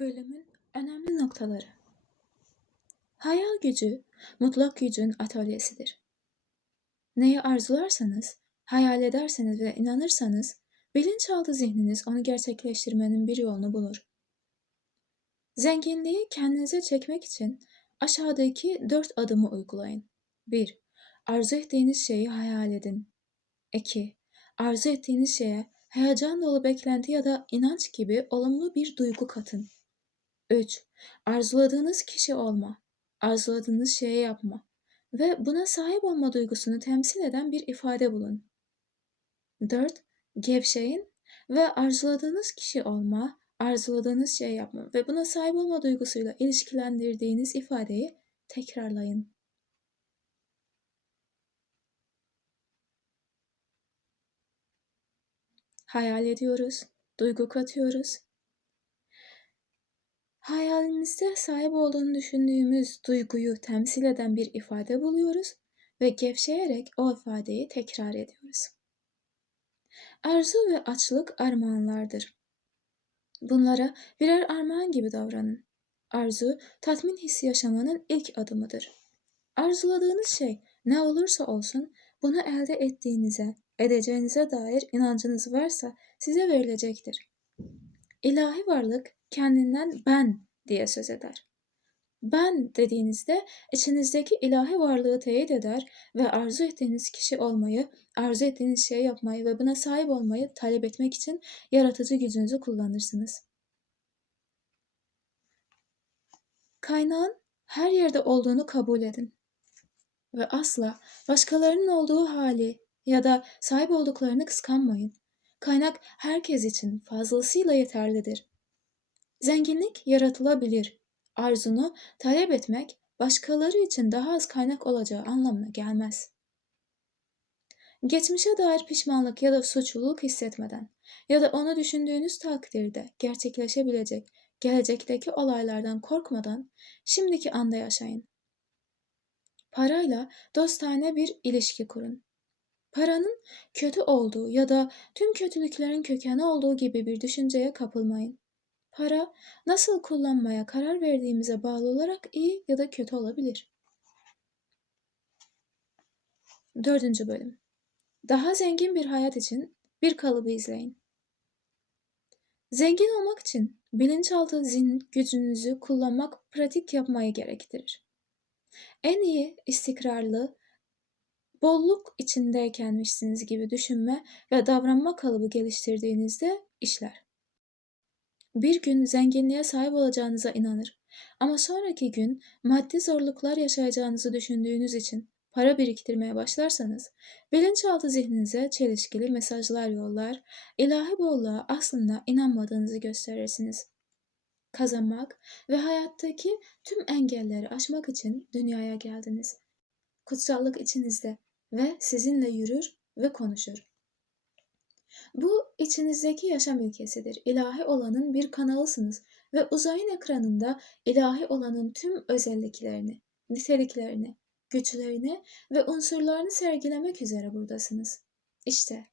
Bölümün önemli noktaları. Hayal gücü, mutlak gücün atölyesidir. Neyi arzularsanız, hayal ederseniz ve inanırsanız, bilinçaltı zihniniz onu gerçekleştirmenin bir yolunu bulur. Zenginliği kendinize çekmek için aşağıdaki 4 adımı uygulayın. 1. Arzu ettiğiniz şeyi hayal edin. 2. Arzu ettiğiniz şeye heyecan dolu beklenti ya da inanç gibi olumlu bir duygu katın. 3. Arzuladığınız kişi olma, arzuladığınız şeye yapma ve buna sahip olma duygusunu temsil eden bir ifade bulun. 4. Gevşeyin ve arzuladığınız kişi olma, arzuladığınız şeye yapma ve buna sahip olma duygusuyla ilişkilendirdiğiniz ifadeyi tekrarlayın. Hayal ediyoruz, duygu katıyoruz. Hayalimizde sahip olduğunu düşündüğümüz duyguyu temsil eden bir ifade buluyoruz ve gevşeyerek o ifadeyi tekrar ediyoruz. Arzu ve açlık armağanlardır. Bunlara birer armağan gibi davranın. Arzu, tatmin hissi yaşamanın ilk adımıdır. Arzuladığınız şey ne olursa olsun bunu elde ettiğinize, edeceğinize dair inancınız varsa size verilecektir. İlahi varlık kendinden ben diye söz eder. Ben dediğinizde içinizdeki ilahi varlığı teyit eder ve arzu ettiğiniz kişi olmayı, arzu ettiğiniz şeyi yapmayı ve buna sahip olmayı talep etmek için yaratıcı gücünüzü kullanırsınız. Kaynağın her yerde olduğunu kabul edin ve asla başkalarının olduğu hali ya da sahip olduklarını kıskanmayın. Kaynak herkes için fazlasıyla yeterlidir. Zenginlik yaratılabilir. Arzunu talep etmek başkaları için daha az kaynak olacağı anlamına gelmez. Geçmişe dair pişmanlık ya da suçluluk hissetmeden ya da onu düşündüğünüz takdirde gerçekleşebilecek gelecekteki olaylardan korkmadan şimdiki anda yaşayın. Parayla dostane bir ilişki kurun. Paranın kötü olduğu ya da tüm kötülüklerin kökeni olduğu gibi bir düşünceye kapılmayın. Para nasıl kullanmaya karar verdiğimize bağlı olarak iyi ya da kötü olabilir. 4. bölüm. Daha zengin bir hayat için bir kalıbı izleyin. Zengin olmak için bilinçaltı zihin gücünüzü kullanmak, pratik yapmayı gerektirir. En iyi, istikrarlı, bolluk içindeykenmişsiniz gibi düşünme ve davranma kalıbı geliştirdiğinizde işler. Bir gün zenginliğe sahip olacağınıza inanır ama sonraki gün maddi zorluklar yaşayacağınızı düşündüğünüz için para biriktirmeye başlarsanız, bilinçaltı zihninize çelişkili mesajlar yollar, ilahi bolluğa aslında inanmadığınızı gösterirsiniz. Kazanmak ve hayattaki tüm engelleri aşmak için dünyaya geldiniz. Kutsallık içinizde ve sizinle yürür ve konuşur. Bu içinizdeki yaşam ilkesidir. İlahi olanın bir kanalısınız ve uzayın ekranında ilahi olanın tüm özelliklerini, niteliklerini, güçlerini ve unsurlarını sergilemek üzere buradasınız. İşte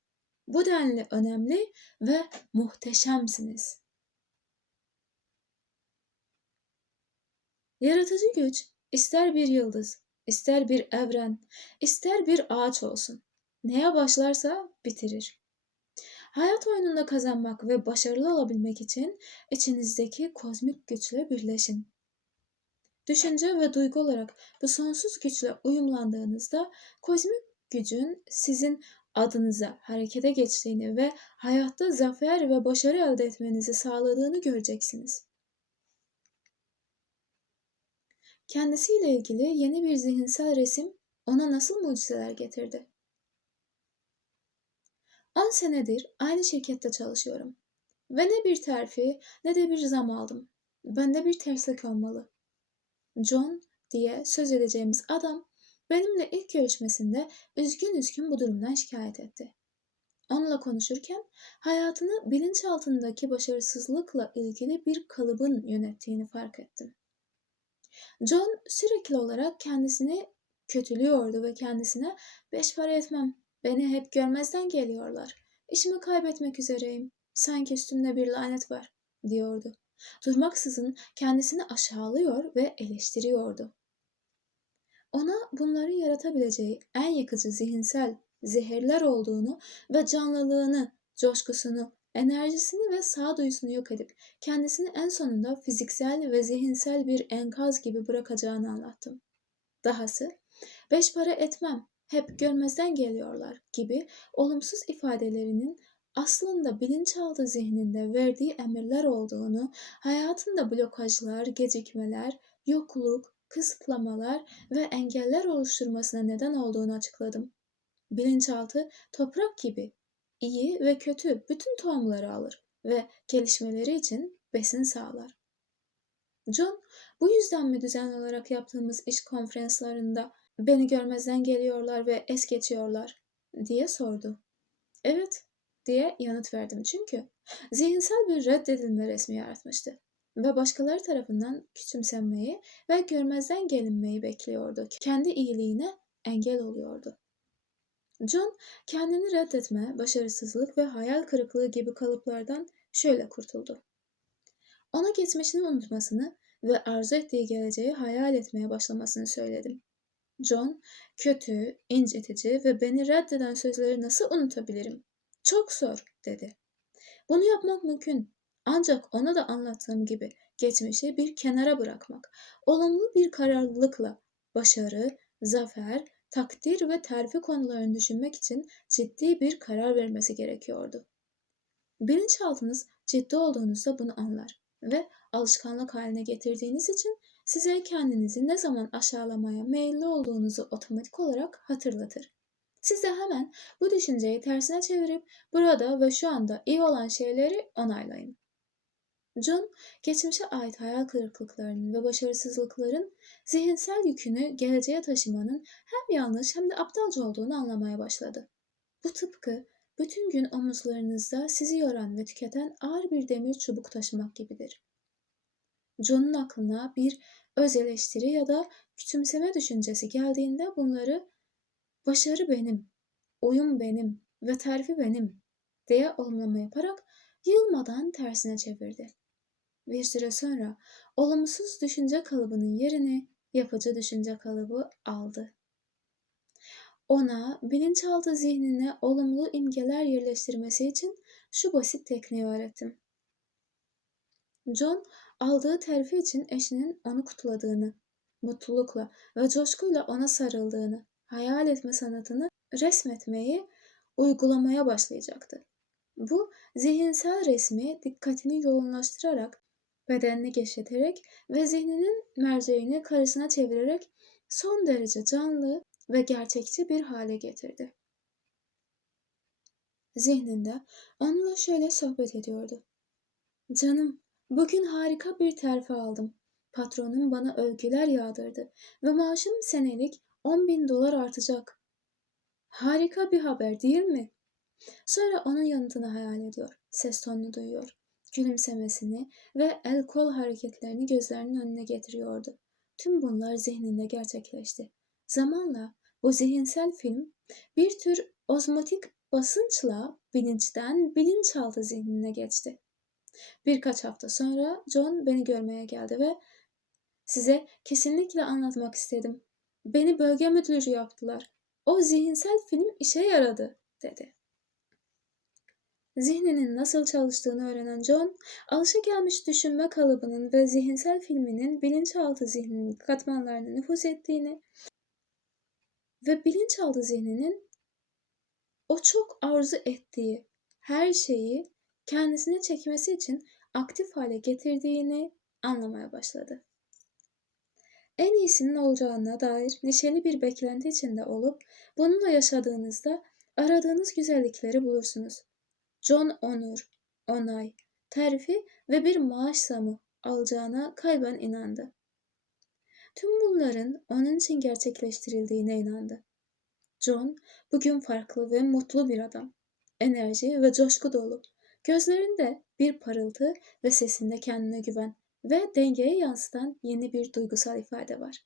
bu denli önemli ve muhteşemsiniz. Yaratıcı güç ister bir yıldız, ister bir evren, ister bir ağaç olsun. Neye başlarsa bitirir. Hayat oyununda kazanmak ve başarılı olabilmek için içinizdeki kozmik güçle birleşin. Düşünce ve duygu olarak bu sonsuz güçle uyumlandığınızda kozmik gücün sizin adınıza harekete geçtiğini ve hayatta zafer ve başarı elde etmenizi sağladığını göreceksiniz. Kendisiyle ilgili yeni bir zihinsel resim ona nasıl mucizeler getirdi? 10 senedir aynı şirkette çalışıyorum. Ve ne bir terfi ne de bir zam aldım. Bende bir terslik olmalı. John diye söz edeceğimiz adam benimle ilk görüşmesinde üzgün bu durumdan şikayet etti. Onunla konuşurken hayatını bilinçaltındaki başarısızlıkla ilgili bir kalıbın yönettiğini fark ettim. John sürekli olarak kendisini kötülüyordu ve kendisine beş para etmem, beni hep görmezden geliyorlar, işimi kaybetmek üzereyim, sanki üstümde bir lanet var diyordu. Durmaksızın kendisini aşağılıyor ve eleştiriyordu. Ona bunların yaratabileceği en yıkıcı zihinsel zehirler olduğunu ve canlılığını, coşkusunu, enerjisini ve sağduyusunu yok edip kendisini en sonunda fiziksel ve zihinsel bir enkaz gibi bırakacağını anlattım. Dahası, beş para etmem, hep görmezden geliyorlar gibi olumsuz ifadelerinin aslında bilinçaltı zihninde verdiği emirler olduğunu, hayatında blokajlar, gecikmeler, yokluk, kısıtlamalar ve engeller oluşturmasına neden olduğunu açıkladım. Bilinçaltı toprak gibi iyi ve kötü bütün tohumları alır ve gelişmeleri için besin sağlar. John, bu yüzden mi düzenli olarak yaptığımız iş konferanslarında beni görmezden geliyorlar ve es geçiyorlar diye sordu. Evet diye yanıt verdim çünkü zihinsel bir reddedilme resmi yaratmıştı ve başkaları tarafından küçümsenmeyi ve görmezden gelinmeyi bekliyordu. Kendi iyiliğine engel oluyordu. John kendini reddetme, başarısızlık ve hayal kırıklığı gibi kalıplardan şöyle kurtuldu. Ona geçmişini unutmasını ve arzu ettiği geleceği hayal etmeye başlamasını söyledim. John, kötü, incitici ve beni reddeden sözleri nasıl unutabilirim? Çok zor, dedi. Bunu yapmak mümkün. Ancak ona da anlattığım gibi geçmişi bir kenara bırakmak, olumlu bir kararlılıkla başarı, zafer, takdir ve terfi konularını düşünmek için ciddi bir karar vermesi gerekiyordu. Bilinçaltınız ciddi olduğunuzda bunu anlar ve alışkanlık haline getirdiğiniz için size kendinizi ne zaman aşağılamaya meyilli olduğunuzu otomatik olarak hatırlatır. Siz de hemen bu düşünceyi tersine çevirip burada ve şu anda iyi olan şeyleri onaylayın. John, geçmişe ait hayal kırıklıklarının ve başarısızlıkların zihinsel yükünü geleceğe taşımanın hem yanlış hem de aptalca olduğunu anlamaya başladı. Bu tıpkı bütün gün omuzlarınızda sizi yoran ve tüketen ağır bir demir çubuk taşımak gibidir. John'un aklına bir öz eleştiri ya da küçümseme düşüncesi geldiğinde bunları başarı benim, uyum benim ve terfi benim diye olumlama yaparak yılmadan tersine çevirdi. Bir süre sonra olumsuz düşünce kalıbının yerini yapıcı düşünce kalıbı aldı. Ona bilinçaltı zihnine olumlu imgeler yerleştirmesi için şu basit tekniği öğrettim. John, aldığı terfi için eşinin onu kutladığını, mutlulukla ve coşkuyla ona sarıldığını, hayal etme sanatını resmetmeyi uygulamaya başlayacaktı. Bu zihinsel resmi dikkatini yoğunlaştırarak, bedenini gevşeterek ve zihninin merceğini karşısına çevirerek son derece canlı ve gerçekçi bir hale getirdi. Zihninde onunla şöyle sohbet ediyordu. Canım, bugün harika bir terfi aldım. Patronum bana övgüler yağdırdı ve maaşım senelik 10.000 dolar artacak. Harika bir haber değil mi? Sonra onun yanıtını hayal ediyor, ses tonunu duyuyor, gülümsemesini ve el kol hareketlerini gözlerinin önüne getiriyordu. Tüm bunlar zihninde gerçekleşti. Zamanla bu zihinsel film bir tür ozmotik basınçla bilinçten bilinçaltı zihnine geçti. Birkaç hafta sonra John beni görmeye geldi ve size kesinlikle anlatmak istedim. Beni bölge müdürü yaptılar. O zihinsel film işe yaradı, dedi. Zihninin nasıl çalıştığını öğrenen John, alışagelmiş düşünme kalıbının ve zihinsel filminin bilinçaltı zihninin katmanlarına nüfuz ettiğini ve bilinçaltı zihninin o çok arzu ettiği her şeyi kendisine çekmesi için aktif hale getirdiğini anlamaya başladı. En iyisinin olacağına dair neşeli bir beklenti içinde olup bununla yaşadığınızda aradığınız güzellikleri bulursunuz. John onur, onay, terfi ve bir maaş zamı alacağına kalben inandı. Tüm bunların onun için gerçekleştirildiğine inandı. John bugün farklı ve mutlu bir adam. Enerji ve coşku dolu. Gözlerinde bir parıltı ve sesinde kendine güven ve dengeyi yansıtan yeni bir duygusal ifade var.